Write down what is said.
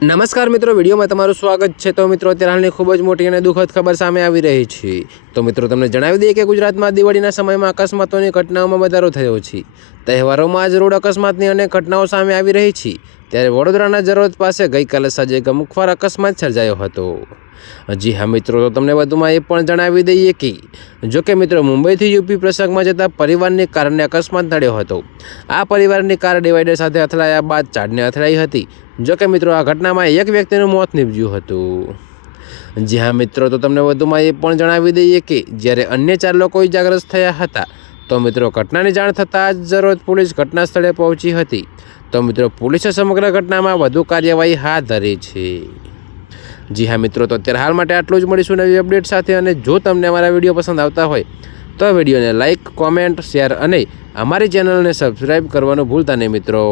નમસ્કાર મિત્રો, વિડીયોમાં તમારું સ્વાગત છે. તો મિત્રો, અત્યારે હાલની ખૂબ જ મોટી અને દુઃખદ ખબર સામે આવી રહી છે. તો મિત્રો, તમને જણાવી દઈએ કે ગુજરાતમાં દિવાળીના સમયમાં અકસ્માતોની ઘટનાઓમાં વધારો થયો છે. તહેવારોમાં આજ રોડ અકસ્માતની અનેક ઘટનાઓ સામે આવી રહી છે. ત્યારે વડોદરાના જરોદ પાસે ગઈકાલે સાંજે ગમુખવાર અકસ્માત સર્જાયો હતો. જી હા મિત્રો, તો તમને વધુમાં એ પણ જણાવી દઈએ કે જોકે મિત્રો, મુંબઈથી યુપી પ્રસંગમાં જતા પરિવારની કારને અકસ્માત નડ્યો હતો. આ પરિવારની કાર ડિવાઈડર સાથે અથડાયા બાદ ચાડને અથડાઈ હતી. જોકે મિત્રો, આ ઘટનામાં એક વ્યક્તિનું મોત નીપજ્યું હતું. જી હા મિત્રો, તો તમને વધુમાં એ પણ જણાવી દઈએ કે, જ્યારે અન્ય ચાર લોકો ઇજાગ્રસ્ત થયા હતા તો મિત્રો, ઘટનાની જાણ થતાં જ જરૂરત પોલીસ ઘટના સ્થળે પહોંચી હતી. તો મિત્રો, પોલીસે સમગ્ર ઘટનામાં વધુ કાર્યવાહી હાથ ધરી છે. જી હા મિત્રો, તો અત્યારે હાલ માટે આટલું જ. મળીશું નવી અપડેટ સાથે અને જો તમને અમારા વીડિયો પસંદ આવતા હોય, તો વિડીયોને લાઇક કોમેન્ટ, શેર અને અમારી ચેનલને સબસ્ક્રાઈબ કરવાનું ભૂલતા નહીં મિત્રો.